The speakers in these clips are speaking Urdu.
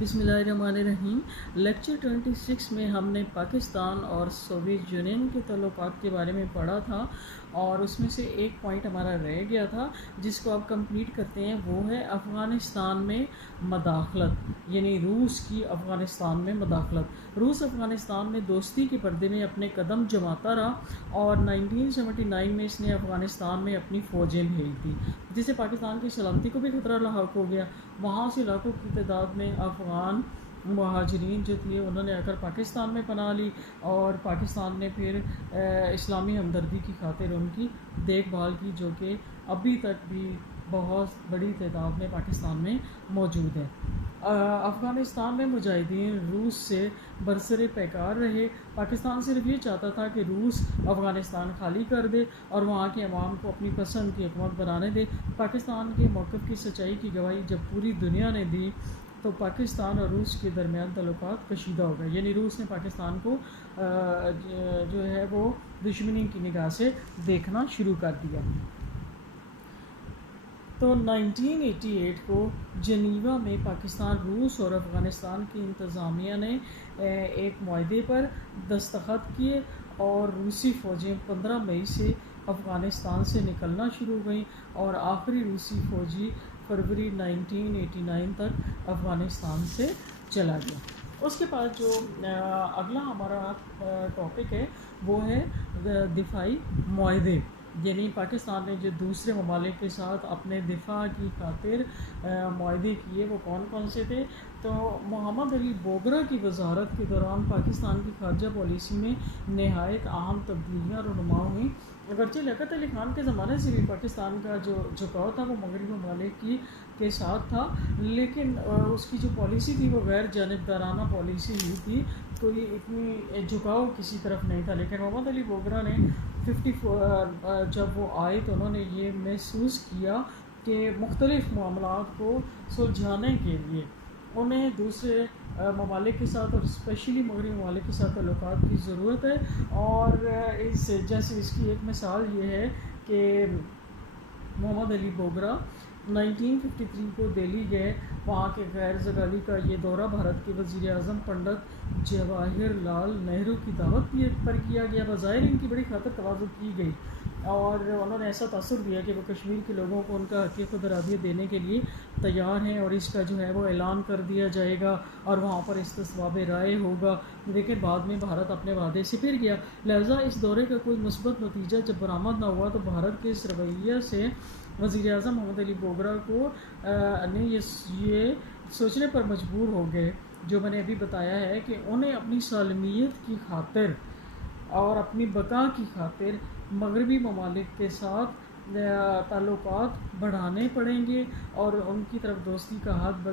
بسم اللہ الرحمن الرحیم۔ لیکچر 26 میں ہم نے پاکستان اور سوویت یونین کے تعلقات کے بارے میں پڑھا تھا، اور اس میں سے ایک پوائنٹ ہمارا رہ گیا تھا جس کو آپ کمپلیٹ کرتے ہیں، وہ ہے افغانستان میں مداخلت، یعنی روس کی افغانستان میں مداخلت۔ روس افغانستان میں دوستی کے پردے میں اپنے قدم جماتا رہا، اور 1979 میں اس نے افغانستان میں اپنی فوجیں بھیج دی، جس سے پاکستان کی سلامتی کو بھی خطرہ لاحق ہو گیا۔ وہاں سے لاکھوں کی تعداد میں افغان مہاجرین جو تھے انہوں نے آ کر پاکستان میں پناہ لی، اور پاکستان نے پھر اسلامی ہمدردی کی خاطر ان کی دیکھ بھال کی، جو کہ ابھی تک بھی بہت بڑی تعداد میں پاکستان میں موجود ہے۔ افغانستان میں مجاہدین روس سے برسر پیکار رہے۔ پاکستان صرف یہ چاہتا تھا کہ روس افغانستان خالی کر دے اور وہاں کے عوام کو اپنی پسند کی حکومت بنانے دے۔ پاکستان کے موقف کی سچائی کی گواہی جب پوری دنیا نے دی تو پاکستان اور روس کے درمیان تعلقات کشیدہ ہو گئے، یعنی روس نے پاکستان کو جو ہے وہ دشمنی کی نگاہ سے دیکھنا شروع کر دیا۔ تو 1988 کو جنیوا میں پاکستان، روس اور افغانستان کی انتظامیہ نے ایک معاہدے پر دستخط کیے، اور روسی فوجیں 15 مئی سے افغانستان سے نکلنا شروع ہوئیں، اور آخری روسی فوجی فروری 1989 تک افغانستان سے چلا گیا۔ اس کے بعد جو اگلا ہمارا ٹاپک ہے وہ ہے دفاعی معاہدے، یعنی پاکستان نے جو دوسرے ممالک کے ساتھ اپنے دفاع کی خاطر معاہدے کیے وہ کون کون سے تھے۔ تو محمد علی بوگرا کی وزارت کے دوران پاکستان کی خارجہ پالیسی میں نہایت اہم تبدیلیاں رونما ہوئیں۔ اگرچہ لیاقت علی خان کے زمانے سے بھی پاکستان کا جو جھکاؤ تھا وہ مغربی ممالک کے ساتھ تھا، لیکن اس کی جو پالیسی تھی وہ غیر جانبدارانہ پالیسی ہی تھی، کوئی اتنی جھکاؤ کسی طرف نہیں تھا۔ لیکن محمد علی بوگرا نے جب وہ آئے تو انہوں نے یہ محسوس کیا کہ مختلف معاملات کو سلجھانے کے لیے انہیں دوسرے ممالک کے ساتھ اور اسپیشلی مغربی ممالک کے ساتھ تعلقات کی ضرورت ہے، اور جیسے اس کی ایک مثال یہ ہے کہ محمد علی بوگرا 1953 کو دہلی گئے، وہاں کے غیر زگالی کا یہ دورہ بھارت کے وزیر اعظم پنڈت جواہر لال نہرو کی دعوت پر کیا گیا۔ بظاہر ان کی بڑی خاطر تواضع کی گئی، اور انہوں نے ایسا تاثر دیا کہ وہ کشمیر کے لوگوں کو ان کا حق خود ارادیت دینے کے لیے تیار ہیں، اور اس کا جو ہے وہ اعلان کر دیا جائے گا اور وہاں پر استصواب رائے ہوگا۔ لیکن بعد میں بھارت اپنے وعدے سے پھر گیا، لہٰذا اس دورے کا کوئی مثبت نتیجہ جب برآمد نہ ہوا تو بھارت کے اس رویہ سے وزیر اعظم محمد علی بوگرا کو یہ سوچنے پر مجبور ہو گئے، جو میں نے ابھی بتایا ہے، کہ انہیں اپنی سالمیت کی خاطر اور اپنی بقا کی خاطر مغربی ممالک کے ساتھ تعلقات بڑھانے پڑیں گے اور ان کی طرف دوستی کا ہاتھ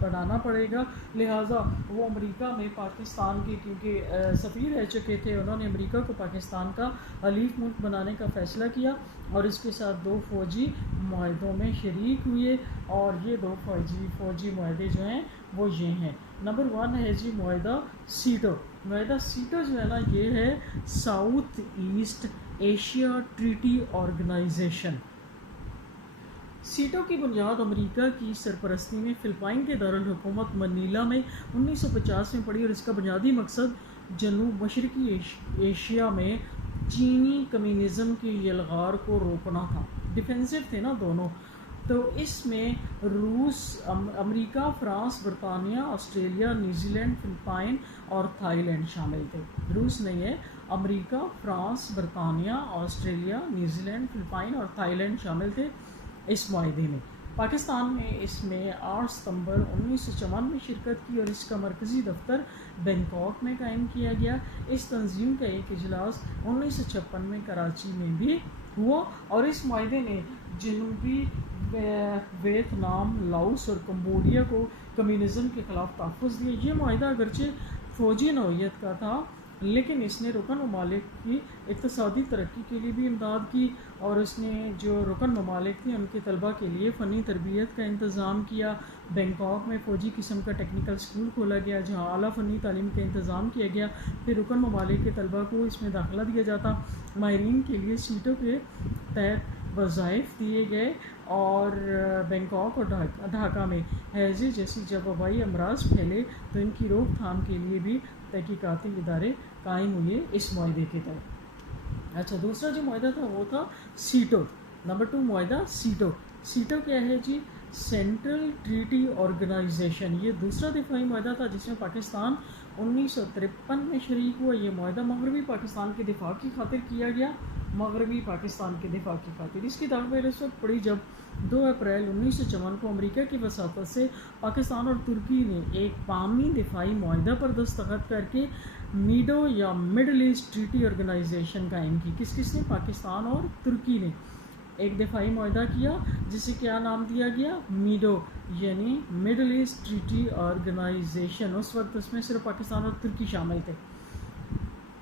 بڑھانا پڑے گا۔ لہٰذا وہ امریکہ میں پاکستان کے کیونکہ سفیر رہ چکے تھے، انہوں نے امریکہ کو پاکستان کا حلیف ملک بنانے کا فیصلہ کیا، اور اس کے ساتھ 2 فوجی معاہدوں میں شریک ہوئے، اور یہ 2 فوجی معاہدے جو ہیں وہ یہ ہیں۔ نمبر 1 ہے جی معاہدہ سیٹو۔ معاہدہ سیٹو جو ہے نا، یہ ہے south east Asia treaty organization. SEATO کی بنیاد امریکہ کی سرپرستی میں فلپائن کے دارالحکومت منیلا میں 1950 میں پڑی، اور اس کا بنیادی مقصد جنوب مشرقی ایشیا میں چینی کمیونزم کے یلغار کو روکنا تھا۔ ڈیفینسو تھے نا دونوں، تو اس میں روس، امریکہ، فرانس، برطانیہ، آسٹریلیا، نیوزی لینڈ، فلپائن اور تھائی لینڈ شامل تھے۔ روس نہیں ہے، امریکہ، فرانس، برطانیہ، آسٹریلیا، نیوزی لینڈ، فلپائن اور تھائی لینڈ شامل تھے اس معاہدے میں۔ پاکستان میں اس میں 8 ستمبر 1954 میں شرکت کی، اور اس کا مرکزی دفتر بینکاک میں قائم کیا گیا۔ اس تنظیم کا ایک اجلاس 1956 میں کراچی میں بھی ہوا، اور اس معاہدے نے جنوبی ویتنام، لاؤس اور کمبوڈیا کو کمیونزم کے خلاف تحفظ دیا۔ یہ معاہدہ اگرچہ فوجی نوعیت کا تھا، لیکن اس نے رکن ممالک کی اقتصادی ترقی کے لیے بھی امداد کی، اور اس نے جو رکن ممالک تھے ان کے طلبہ کے لیے فنی تربیت کا انتظام کیا۔ بینکاک میں فوجی قسم کا ٹیکنیکل اسکول کھولا گیا جہاں اعلیٰ فنی تعلیم کا انتظام کیا گیا۔ پھر رکن ممالک کے طلبہ کو اس میں داخلہ دیا جاتا۔ ماہرین کے لیے سیٹوں کے تحت وظائف دیے گئے، اور بینکاک اور ڈھاکہ میں ہیزے جیسی جب وبائی امراض پھیلے تو ان کی روک تھام کے لیے بھی تحقیقاتی ادارے قائم ہوئے اس معاہدے کے تحت۔ اچھا، دوسرا جو معاہدہ تھا وہ تھا سیٹو۔ نمبر 2 معاہدہ سیٹو۔ سیٹو کیا ہے جی؟ Central treaty organization. یہ دوسرا دفاعی معاہدہ تھا جس میں پاکستان 1953 میں شریک ہوا۔ یہ معاہدہ مغربی پاکستان کے دفاع کی خاطر کیا گیا، مغربی پاکستان کے دفاع کی خاطر۔ اس کی دعویٰ اس وقت پڑی جب 2 اپریل 1954 کو امریکہ کی وساطت سے پاکستان اور ترکی نے ایک باہمی دفاعی معاہدہ پر دستخط کر کے میڈو یا مڈل ایسٹ ٹریٹی آرگنائزیشن قائم کی۔ کس نے؟ پاکستان اور ترکی نے ایک دفاعی معاہدہ کیا جسے کیا نام دیا گیا؟ میڈو، یعنی مڈل ایسٹ ٹریٹی آرگنائزیشن۔ اس وقت اس میں صرف پاکستان اور ترکی شامل تھے۔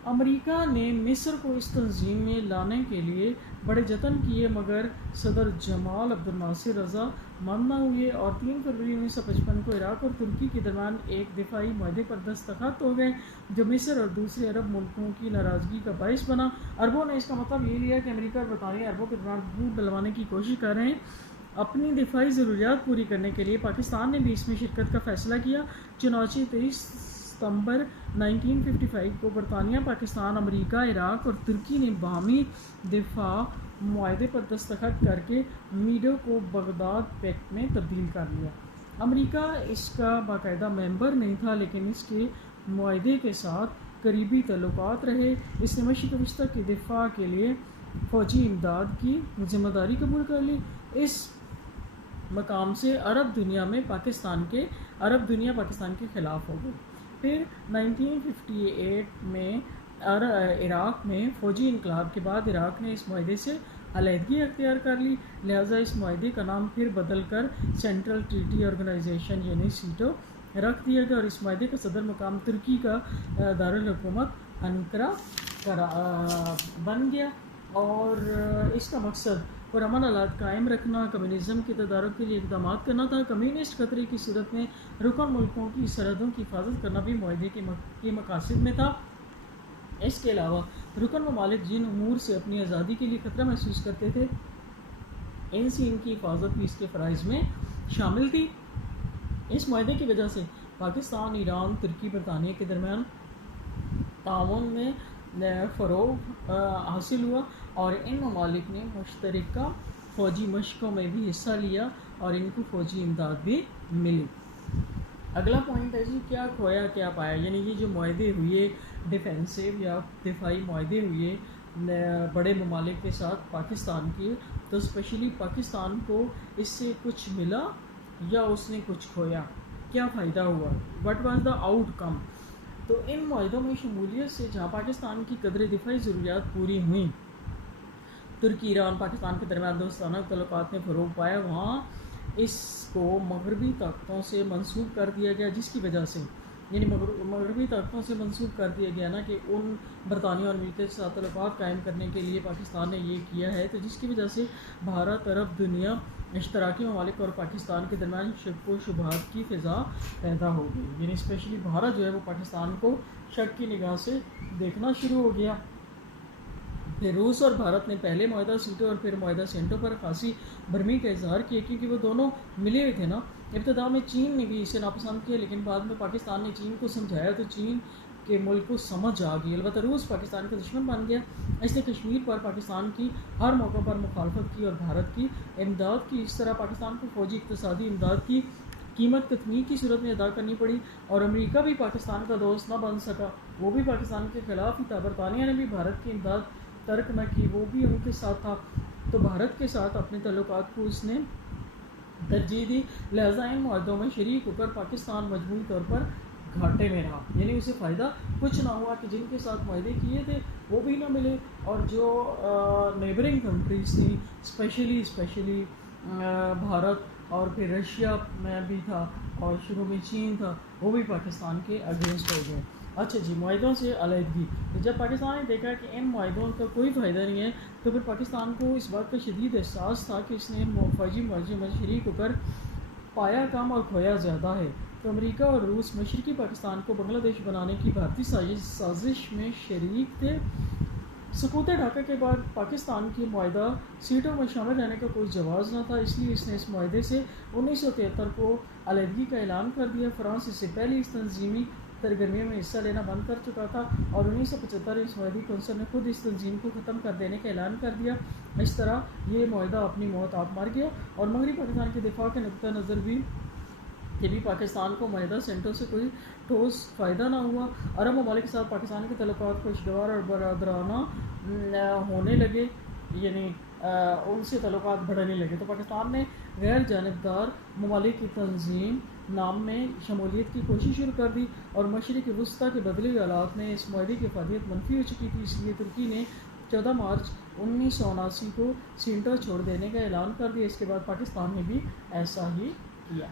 امریکہ نے مصر کو اس تنظیم میں لانے کے لیے بڑے جتن کیے مگر صدر جمال عبد الناصر رضا مند نہ ہوئے، اور 3 فروری 1955 کو عراق اور ترکی کے درمیان ایک دفاعی معاہدے پر دستخط ہو گئے جو مصر اور دوسرے عرب ملکوں کی ناراضگی کا باعث بنا۔ عربوں نے اس کا مطلب یہ لیا کہ امریکہ اور برطانیہ عربوں کے درمیان پھوٹ ڈلوانے کی کوشش کر رہے ہیں۔ اپنی دفاعی ضروریات پوری کرنے کے لیے پاکستان نے بھی اس میں شرکت کا فیصلہ کیا، چنانچہ 23 ستمبر 1955 کو برطانیہ، پاکستان، امریکہ، عراق اور ترکی نے باہمی دفاع معاہدے پر دستخط کر کے میڈو کو بغداد پیکٹ میں تبدیل کر لیا۔ امریکہ اس کا باقاعدہ ممبر نہیں تھا لیکن اس کے معاہدے کے ساتھ قریبی تعلقات رہے۔ اس نے مشرق وسطی کے دفاع کے لیے فوجی امداد کی ذمہ داری قبول کر لی۔ اس مقام سے عرب دنیا پاکستان کے خلاف ہو گئی۔ پھر 1958 میں عراق میں فوجی انقلاب کے بعد عراق نے اس معاہدے سے علیحدگی اختیار کر لی، لہٰذا اس معاہدے کا نام پھر بدل کر سینٹرل ٹریٹی آرگنائزیشن یعنی سیٹو رکھ دیا گیا، اور اس معاہدے کا صدر مقام ترکی کا دارالحکومت انقرہ بن گیا، اور اس کا مقصد پرامن حالات قائم رکھنا، کمیونزم کے تدارک کے لیے اقدامات کرنا تھا۔ کمیونسٹ خطرے کی صورت میں رکن ملکوں کی سرحدوں کی حفاظت کرنا بھی معاہدے کے مقاصد میں تھا۔ اس کے علاوہ رکن ممالک جن امور سے اپنی آزادی کے لیے خطرہ محسوس کرتے تھے ان کی حفاظت بھی اس کے فرائض میں شامل تھی۔ اس معاہدے کی وجہ سے پاکستان، ایران، ترکی، برطانیہ کے درمیان تعاون میں فروغ حاصل ہوا، اور ان ممالک نے مشترکہ فوجی مشقوں میں بھی حصہ لیا اور ان کو فوجی امداد بھی ملی۔ اگلا پوائنٹ ہے جی، کیا کھویا کیا پایا، یعنی یہ جو معاہدے ہوئے ڈیفینسو یا دفاعی معاہدے ہوئے بڑے ممالک کے ساتھ پاکستان کے، تو اسپیشلی پاکستان کو اس سے کچھ ملا یا اس نے کچھ کھویا، کیا فائدہ ہوا، واٹ واز دا آؤٹ کم؟ تو ان معاہدوں میں شمولیت سے جہاں پاکستان کی قدر دفاعی ضروریات پوری ہوئیں، ترکی، ایران، پاکستان کے درمیان دوستانہ تعلقات میں فروغ پایا، وہاں اس کو مغربی طاقتوں سے منسوب کر دیا گیا، جس کی وجہ سے یعنی مغربی طاقتوں سے منسوب کر دیا گیا نا کہ ان برطانیہ اور امریکہ کے ساتھ تعلقات قائم کرنے کے لیے پاکستان نے یہ کیا ہے، تو جس کی وجہ سے بھارت، عرب دنیا، اشتراکی ممالک اور پاکستان کے درمیان شک و شبہات کی فضا پیدا ہو گئی، یعنی اسپیشلی بھارت جو ہے وہ پاکستان کو شک کی نگاہ سے دیکھنا شروع ہو گیا۔ پھر روس اور بھارت نے پہلے معاہدہ سیٹو اور پھر معاہدہ سینٹو پر خاصی برہمی کا اظہار کیا، کیونکہ وہ دونوں ملے ہوئے تھے نا۔ ابتدا میں چین نے بھی اسے ناپسند کیا، لیکن بعد میں پاکستان نے چین کو سمجھایا تو چین کے ملک کو سمجھ آ گئی، البتہ روس پاکستان کا دشمن بن گیا۔ اس نے کشمیر پر پاکستان کی ہر موقع پر مخالفت کی اور بھارت کی امداد کی، اس طرح پاکستان کو فوجی اقتصادی امداد کی قیمت تخمیر کی صورت میں ادا کرنی پڑی، اور امریکہ بھی پاکستان کا دوست نہ بن سکا، وہ بھی پاکستان کے خلاف ہی تھا۔ برطانیہ نے بھی بھارت کی امداد ترک نہ کی، وہ بھی ان کے ساتھ تھا، تو بھارت کے ساتھ اپنے تعلقات کو اس نے ترجیح دی، لہذا ان معاہدوں میں شریک ہو کر پاکستان مجموعی طور پر گھاٹے میں رہا، یعنی اسے فائدہ کچھ نہ ہوا کہ جن کے ساتھ معاہدے کیے تھے وہ بھی نہ ملے، اور جو نیبرنگ کنٹریز تھیں اسپیشلی بھارت اور پھر رشیا میں بھی تھا اور شروع میں چین تھا، وہ بھی پاکستان کے اگینسٹ ہو گئے۔ اچھا جی، معاہدوں سے علیحدگی، جب پاکستان نے دیکھا کہ ان معاہدوں کا کوئی فائدہ نہیں ہے تو پھر پاکستان کو اس بات کا شدید احساس تھا کہ اس نے فوجی معاہدے میں شریک ہو کر پایا کم اور کھویا زیادہ ہے، تو امریکہ اور روس مشرقی پاکستان کو بنگلہ دیش بنانے کی بھارتی سازش میں شریک تھے، سقوط ڈھاکہ کے بعد پاکستان کی معاہدہ سیٹوں میں شامل رہنے کا کوئی جواز نہ تھا، اس لیے اس نے اس معاہدے سے 1973 کو علیحدگی کا اعلان کر دیا۔ فرانس اس سے پہلے اس تنظیمی سرگرمیوں میں حصہ لینا بند کر چکا تھا اور 1975 اس معاہدی کونسل نے خود اس تنظیم کو ختم کر دینے کا اعلان کر دیا۔ اس طرح یہ معاہدہ اپنی موت آپ مر گیا، اور مغربی پاکستان کے دفاع کے نقطہ نظر بھی کہ بھی پاکستان کو معاہدہ سینٹوں سے کوئی ٹھوس فائدہ نہ ہوا۔ عرب ممالک کے ساتھ پاکستان کے تعلقات خوشگوار اور برادرانہ ہونے لگے، یعنی ان سے تعلقات بڑھنے لگے، تو پاکستان نے غیر جانبدار ممالک کی تنظیم نام میں شمولیت کی کوشش شروع کر دی، اور مشرق وسطیٰ کے بدلے ہوئے حالات میں اس معاہدے کی افادیت منفی ہو چکی تھی، اس لیے ترکی نے 14 مارچ 1979 کو سینٹا چھوڑ دینے کا اعلان کر دیا۔ اس کے بعد پاکستان نے بھی ایسا ہی کیا۔